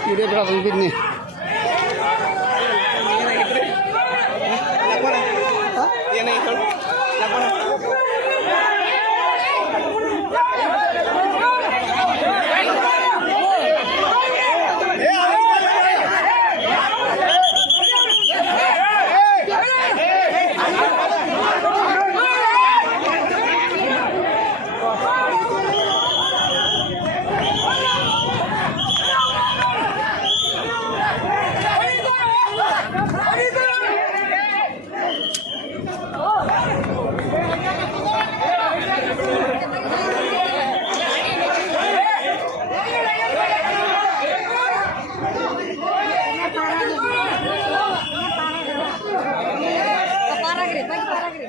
ਇਹਦੇ ਬਰਾਬਰ ਵੀ ਨੇ